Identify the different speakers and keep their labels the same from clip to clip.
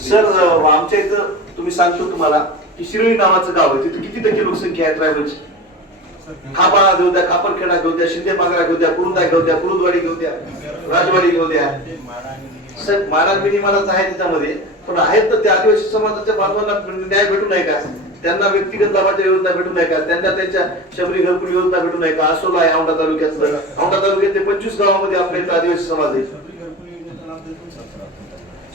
Speaker 1: Sir आमच्या इथं तुम्ही सांगतो तुम्हाला की शिरळी नावाचं गाव आहे. तिथे किती टक्के लोकसंख्या आहे ट्रायबलची खापाळा घेऊ द्या खापरखेडा घेऊ द्या शिंदे मागरा घेऊ द्या कुरुंदा घेऊ द्या कुरुंदवाडी घेऊ द्या राजवाडी घेऊ द्या. सर महाराज मिनिमालाच आहे त्याच्यामध्ये पण आहेत तर त्या आदिवासी समाजाच्या बांधवांना म्हणजे न्याय भेटू नये का? त्यांना व्यक्तिगत लाभाच्या योजना भेटू नये का? त्यांना त्यांच्या शबरी घरकुल योजना भेटू नये का? असोला आहे औंढा तालुक्यातलं औंढा तालुक्यातले पंचवीस गावामध्ये आपल्या इथं आदिवासी समाज आहे.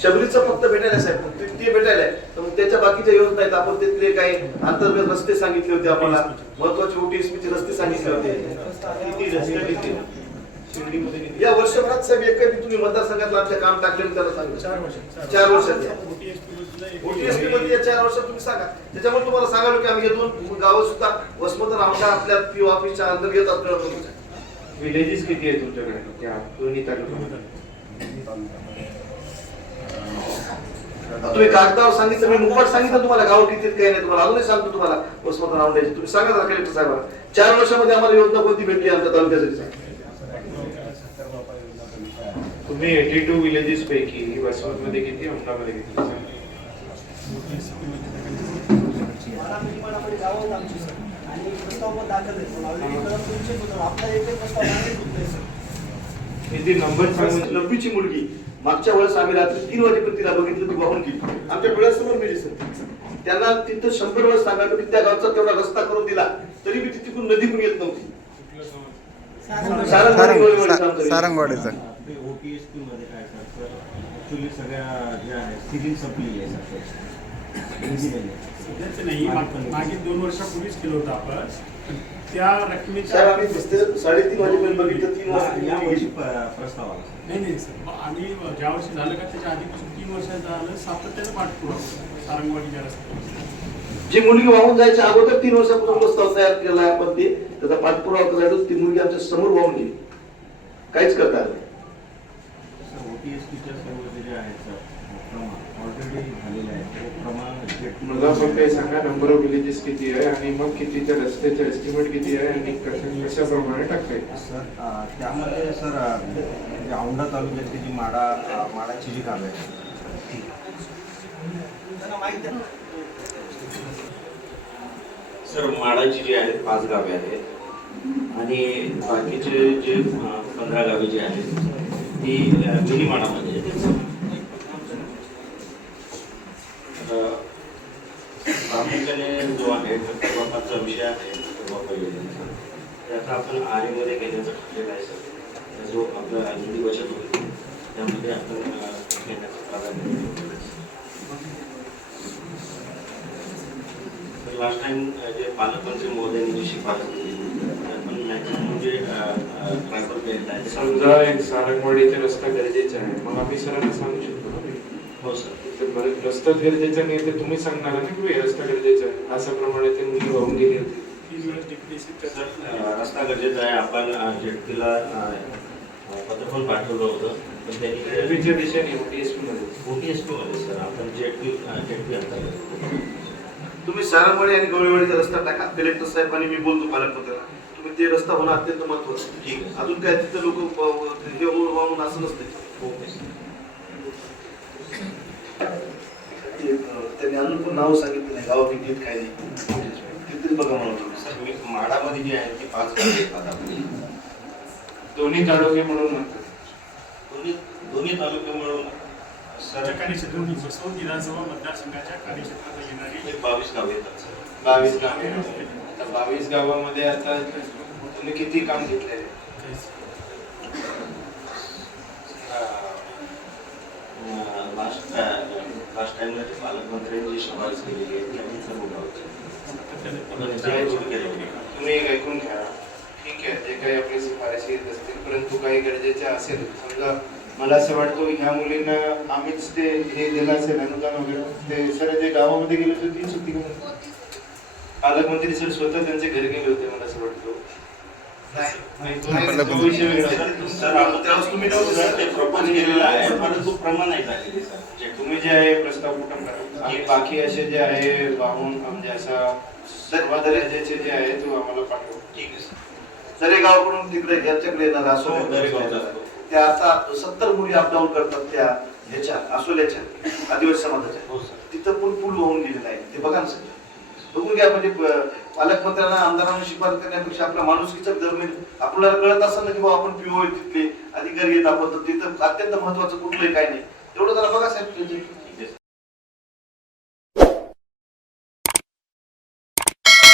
Speaker 1: शबरीचं फक्त भेटायला साहेब. ते भेटायला तर मग त्याच्या बाकीच्या योजना आहेत. आपण तिथले काही अंतर्गत रस्ते सांगितले होते आम्हाला. महत्त्वाचे ओटीएसपीचे रस्ते सांगितले होते. या वर्षभरात साहेब एक काही तुम्ही मतदारसंघातलं आमच्या काम टाकले त्याला सांगा
Speaker 2: चार वर्ष
Speaker 1: चार वर्षात ओटीएसपी मध्ये या चार वर्षात तुम्ही सांगा. त्याच्यामुळे तुम्हाला सांगालो की आम्ही हे दोन गावं सुद्धा वसमत रामडा आपल्या पीओ ऑफिसच्या अंतर्गत आपल्याला बघू.
Speaker 3: विलेजेस किती आहे तुमच्याकडे? त्या दोन्ही तालुक्यामध्ये
Speaker 1: तुम्ही कागदावर सांगितलं मी मुंबईत सांगितलं तुम्हाला गाव किती आहेत, काही नाही तुम्हाला अजूनही सांगतो तुम्हाला वसमत रामड्याची तुम्ही सांगा जरा कलेक्टर साहेबांना चार वर्षामध्ये आम्हाला योजना कोणती भेटली आमच्या तालुक्यासाठी सांगा.
Speaker 3: तुम्ही एटी टू विलेजेस पैकी वसमत मध्ये किती औंढामध्ये किती नंबर सांगून
Speaker 1: लंबीची मुलगी. मागच्या वेळेस आम्ही रात्री तीन वाजेपर्यंत तिला बघितलं ती वाहून गेली. आमच्या डोळ्यासमोर मेली सर त्यांना तिथं शंभर वेळेस सांगायला की त्या गावचा तेवढा रस्ता करून दिला तरी मी ती तिकडून नदी पण येत नव्हती. सारंगवाडी
Speaker 4: ओटीएसपी मध्ये काय सर ऍक्च्युली सगळ्या ज्या आहेत सिव्हिल संपली आहे सर
Speaker 2: सध्याचं नाही माग- मागील दोन वर्षापूर्वीच केलं होतं आपण. त्या
Speaker 1: साहेब
Speaker 2: रकमेच्या
Speaker 1: आम्ही दिसते साडेतीन वाजेपर्यंत बघितलं तीन
Speaker 4: या वर्षी. प- प्रस्ताव आला
Speaker 2: नाही नाही सर मग आम्ही ज्या वर्षी झालं का त्याच्या आधीपासून तीन वर्षाचं झालं सातत्यानं पाठपुरावा सारंगवाडीच्या रस्त्यावर.
Speaker 1: जी मुलगी वाहून जायच्या अगोदर तीन वर्षापूर्वी प्रस्ताव तयार केला आहे आपण ते त्याचा पाठपुरावा करायला ती मुलगी आमच्यासमोर वाहून गेली. काहीच करता आलं नाही.
Speaker 3: मला फक्त हे सांगा नंबर ऑफ विलेजेस किती आहे आणि मग कितीच्या रस्त्याचे एस्टिमेट किती आहे आणि कशा कशाप्रमाणे टाकता
Speaker 4: सर त्यामध्ये सर म्हणजे औंढा तालुक्यातली जी माडा माडाची जी कामे आहेत.
Speaker 5: सर माडाची जी आहेत पाच गावे आहेत. आणि बाकीचे जे पंधरा गावे जी आहेत ती अं, मिनी माडामध्ये प्रामुख्याने जो आहे तो विषय आहे त्याचा आपण आरेमध्ये घेण्याचं ठरलेलं आहे सर. जो आपला निधी बचत होईल त्यामध्ये आपण घेण्याचं प्राधान्य लास्ट टाइम जे पालकमंत्री महोदयांनी जी शिफारस केली त्यात पण मॅक्सिमम जे ट्रायबल बेल्ट आहे
Speaker 3: समजा एक सारंगवाडीचा रस्ता गरजेचा आहे. मग आम्ही सरांना सांगू शकतो ना
Speaker 5: हो सर.
Speaker 3: ते बरं रस्ताच गरजेचा नाही ते तुम्ही सांगणार ना की रस्ता गरजेचा आहे. अशाप्रमाणे ते मुली वाहून गेली होती.
Speaker 5: रस्ता गरजेचा आहे. आपण जेटकीला पत्र पण पाठवलं होतं. पण त्यांनी
Speaker 3: रेल्वेच्या दिशेने
Speaker 5: सर. आपण जेटकी जेटकी अंतर्गत.
Speaker 1: तुम्ही सारंगवाडी आणि गवळीवाडीचा रस्ता टाका. कलेक्टर साहेब आणि मी बोलतो पालकमंत्र्याला ते रस्ता होणं अत्यंत महत्वाचं.
Speaker 5: ठीक आहे.
Speaker 1: अजून काय तिथं लोक हे होऊन वाहून असं नसते त्यांनी अजून पण नाव सांगितलं नाही. गाव किती काय नाही. तिथेच बघा मला तुम्ही.
Speaker 5: सर मी माडामध्ये जी आहे ती पाच गावे
Speaker 3: दोन्ही तालुके म्हणून म्हणतात.
Speaker 5: दोन्ही दोन्ही तालुके मिळून सर
Speaker 2: सर कार्यक्षेत्रात बसवून विधानसभा मतदारसंघाच्या कार्यक्षेत्रात येणारी
Speaker 5: बावीस गावे येतात
Speaker 3: बावीस गावे. बावीस गावामध्ये आता तुम्ही किती काम घेतले?
Speaker 5: लास्ट लास्ट टाइमला शिफारस केलेली आहे सर्व होतं.
Speaker 3: तुम्ही एक ऐकून घ्या. ठीक आहे जे काही आपली शिफारशी येत असतील परंतु काही गरजेचे असेल समजा मला असं वाटतं ह्या मुलींना आम्हीच ते हे दिलं असेल अनुदान वगैरे. ते सर जे गावामध्ये गेले होते ती चुकी का? पालकमंत्री सर स्वतः त्यांचे घरी गेले होते मला असं वाटतं.
Speaker 5: तुम्ही सर ते प्रपोज केलेलं आहे परंतु प्रमाण नाही जे
Speaker 3: तुम्ही जे आहे प्रस्ताव कुठं आणि बाकी असे जे आहे वाहून म्हणजे असा सर्वात दर्जाचे जे आहे तो आम्हाला पाठवा
Speaker 5: ठीक आहे सर
Speaker 1: दरेगावकडून तिकडे यांच्याकडे येणार असो त्या आता सत्तर मुली अपडाऊन करतात त्या ह्याच्या असोल्याच्या आदिवासी समाजाच्या तिथं पण पूल वाहून गेलेला आहे ते बघा ना सर बघून घ्या म्हणजे पालकमंत्र्यांना आमदारांना शिफारस करण्यापेक्षा आपल्या माणुसकीचा धर्म आपल्याला कळत असेल ना की बाबा आपण पिओ तिथले अधिकारी येत आपण तर तिथं अत्यंत महत्वाचं कुठलंही काय नाही. तेवढं जरा बघा साहेब